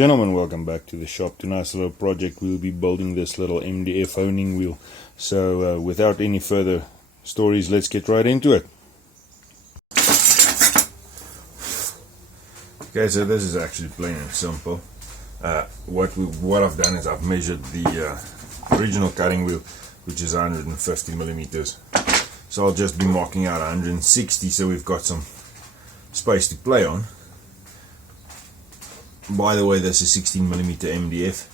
Gentlemen, welcome back to the shop. Tonight's little project, we'll be building this little MDF honing wheel. So without any further stories, let's get right into it. Okay, so this is actually plain and simple. What I've done is I've measured the original cutting wheel, which is 150 millimeters. So I'll just be marking out 160, so we've got some space to play on. By the way, this is 16 millimeter MDF.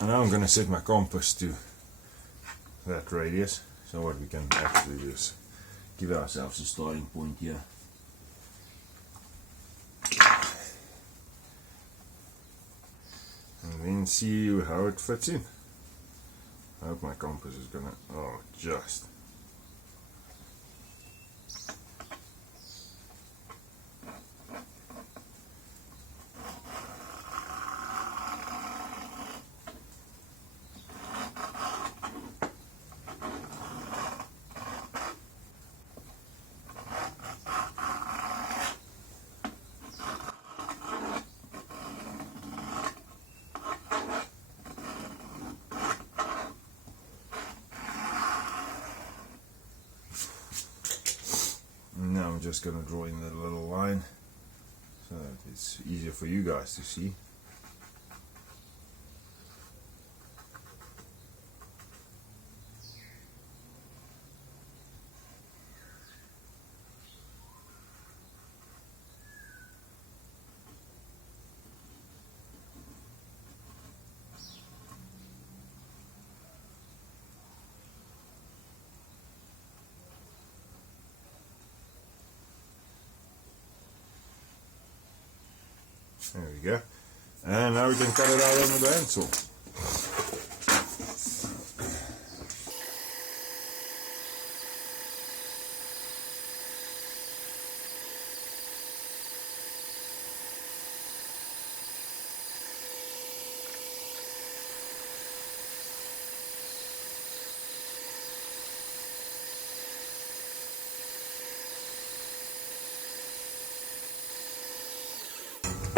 And now I'm going to set my compass to that radius. So what we can actually do is give ourselves a starting point here. And then see how it fits in. I hope my compass is gonna, just. Now I'm just going to draw in that little line so that it's easier for you guys to see. There we go. And now we can cut it out on the bandsaw.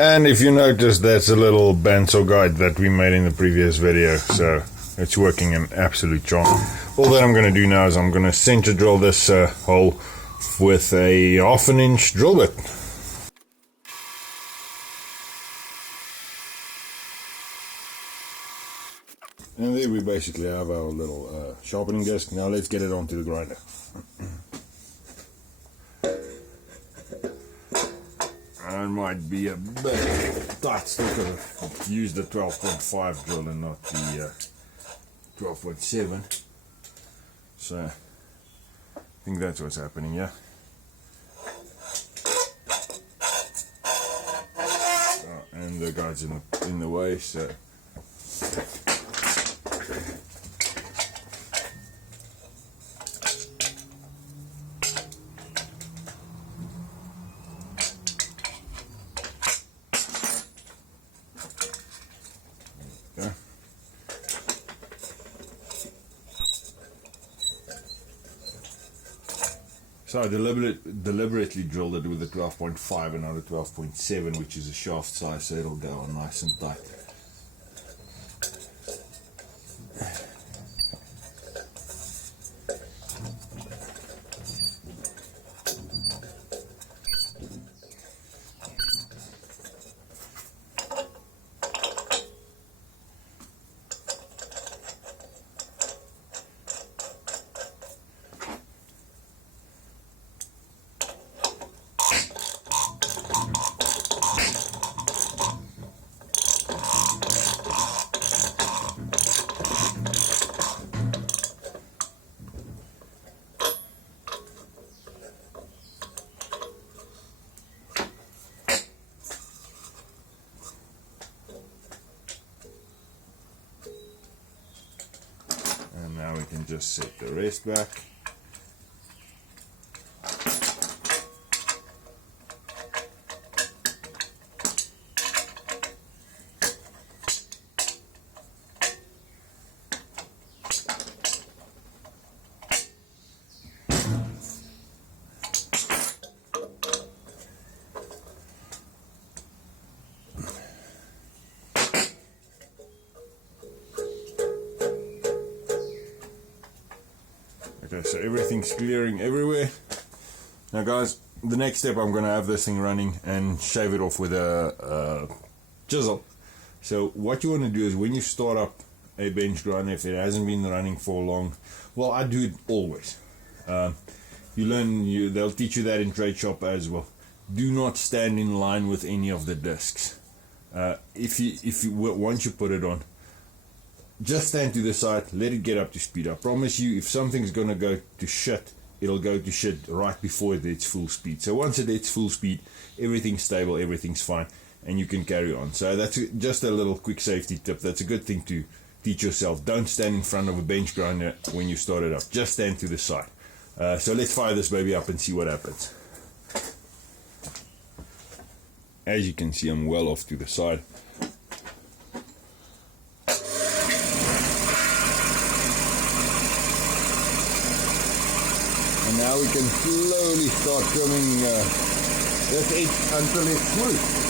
And if you notice, that's a little bandsaw guide that we made in the previous video, so it's working an absolute charm. All that I'm going to do now is I'm going to center drill this hole with a 1/2 inch drill bit. And there we basically have our little sharpening disc. Now let's get it onto the grinder. It might be a bit tight still because I've used the 12.5 drill and not the 12.7. So I think that's what's happening, yeah. And the guide's in the way, so. So I deliberately drilled it with a 12.5 and not a 12.7, which is a shaft size, so it'll go on nice and tight. Now we can just set the rest back. Okay, so everything's clearing everywhere. Now guys, the next step, I'm going to have this thing running and shave it off with a chisel. So what you want to do is when you start up a bench grinder, if it hasn't been running for long, well, I do it always. They'll teach you that in trade shop as well. Do not stand in line with any of the discs. Once you put it on, just stand to the side, let it get up to speed. I promise you, if something's gonna go to shit, it'll go to shit right before it hits full speed. So once it hits full speed, everything's stable, everything's fine, and you can carry on. So that's just a little quick safety tip. That's a good thing to teach yourself. Don't stand in front of a bench grinder when you start it up. Just stand to the side. So let's fire this baby up and see what happens. As you can see, I'm well off to the side. And now we can slowly start trimming this edge until it's smooth.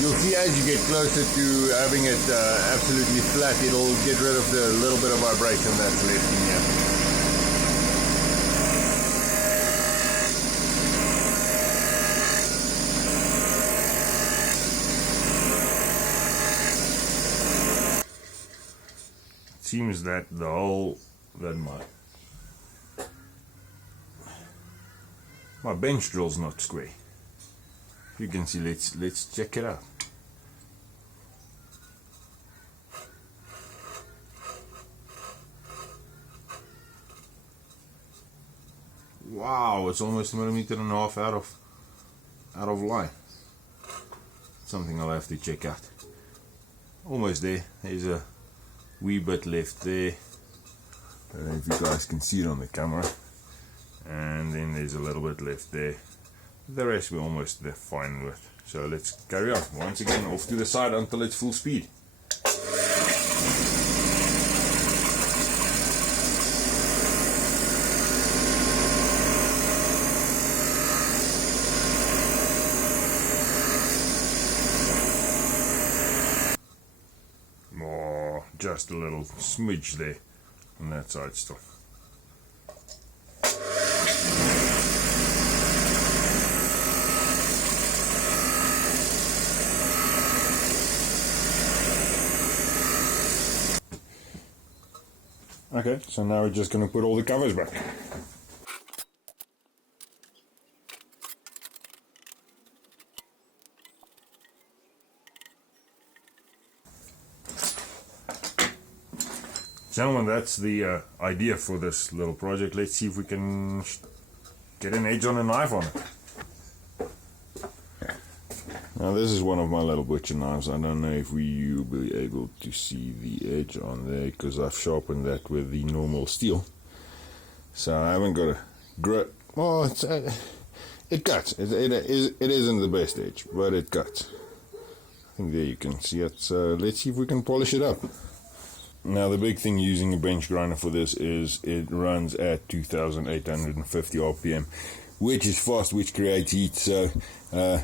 You'll see as you get closer to having it absolutely flat, it'll get rid of the little bit of vibration that's left in here. It seems that the hole that my bench drill's not square. You can see, let's check it out. Wow, it's almost 1.5 millimeters out of line. Something I'll have to check out. Almost there. There's a wee bit left there. I don't know if you guys can see it on the camera. And then there's a little bit left there. The rest we're almost there fine with. So let's carry on. Once again, off to the side until it's full speed. Oh, just a little smidge there on that side still. Okay, so now we're just going to put all the covers back. Gentlemen, that's the idea for this little project. Let's see if we can get an edge on a knife on it. Now this is one of my little butcher knives. I don't know if you'll be able to see the edge on there because I've sharpened that with the normal steel. So I haven't got a grip. Oh, it cuts. It isn't the best edge, but it cuts. I think there you can see it. So let's see if we can polish it up. Now the big thing using a bench grinder for this is it runs at 2850 RPM. Which is fast, which creates heat, so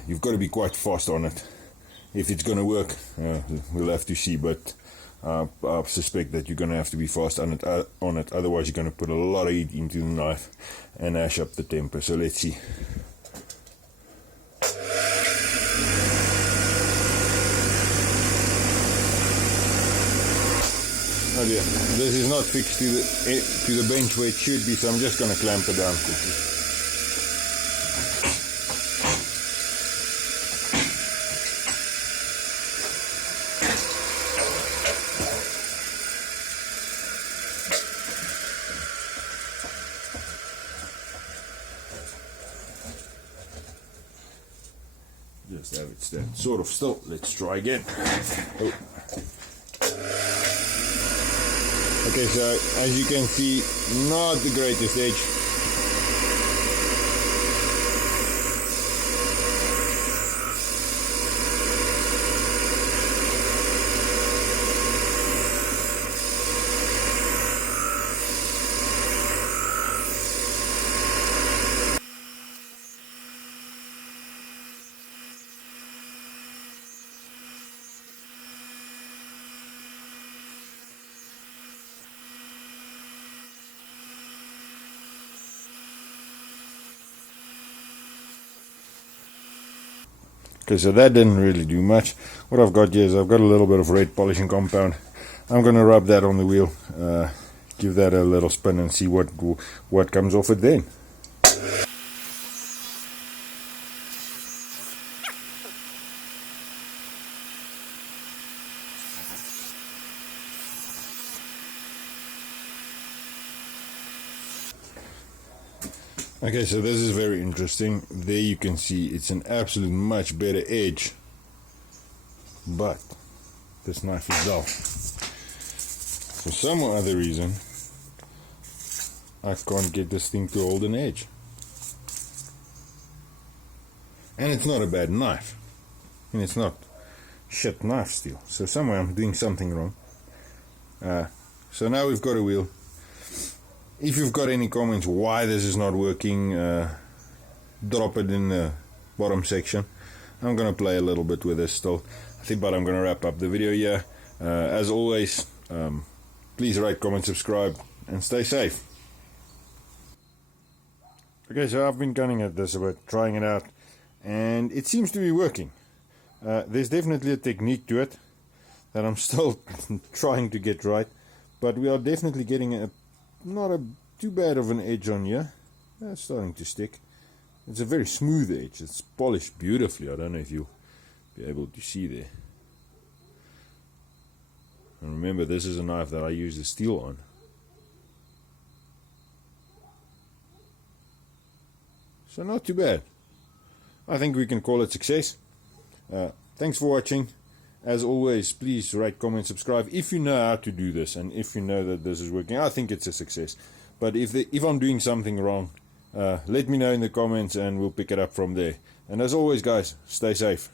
you've got to be quite fast on it. If it's going to work, we'll have to see, but I suspect that you're going to have to be fast on it, otherwise you're going to put a lot of heat into the knife and ash up the temper. So let's see. Oh dear, this is not fixed to the bench where it should be, so I'm just going to clamp it down quickly. Just have it stand sort of still. Let's try again. Oh. Okay, so as you can see, not the greatest edge. Okay, so that didn't really do much. What I've got here is I've got a little bit of red polishing compound. I'm going to rub that on the wheel, give that a little spin and see what comes off it then. Okay, so this is very interesting. There you can see it's an absolute much better edge, but this knife is dull. For some other reason, I can't get this thing to hold an edge. And it's not a bad knife. And it's not shit knife steel. So somewhere I'm doing something wrong. So now we've got a wheel. If you've got any comments why this is not working, drop it in the bottom section. I'm going to play a little bit with this still. But I'm going to wrap up the video here. As always, please rate, comment, subscribe, and stay safe. Okay, so I've been gunning at this a bit, trying it out, and it seems to be working. There's definitely a technique to it that I'm still trying to get right, but we are definitely getting not too bad of an edge on here. It's starting to stick. It's a very smooth edge. It's polished beautifully. I don't know if you'll be able to see there. And remember, this is a knife that I use the steel on. So not too bad. I think we can call it success. Thanks for watching. As always, please rate, comment, subscribe if you know how to do this and if you know that this is working. I think it's a success. But if I'm doing something wrong, let me know in the comments and we'll pick it up from there. And as always, guys, stay safe.